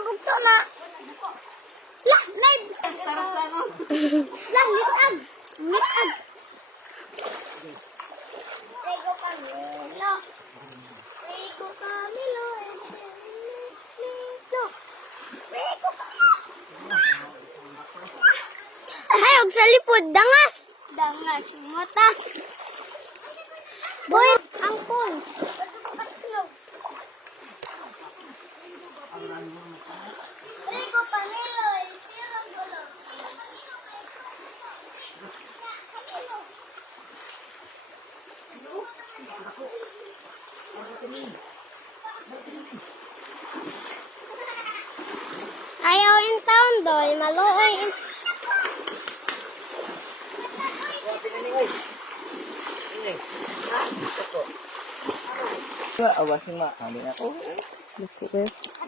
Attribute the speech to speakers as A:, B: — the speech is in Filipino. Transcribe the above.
A: bugto na. Lah, nay. Lah, litag. Litag. Rigo Camilo. Rigo Camilo. Rigo Camilo. Hayog sa lipod, dangas. Dangas, mata. Boy, angkol. Rigo Camilo, sirang gulo. Ayaw in town doy, maluoy in.
B: Awasin mo. Ano na? Oh,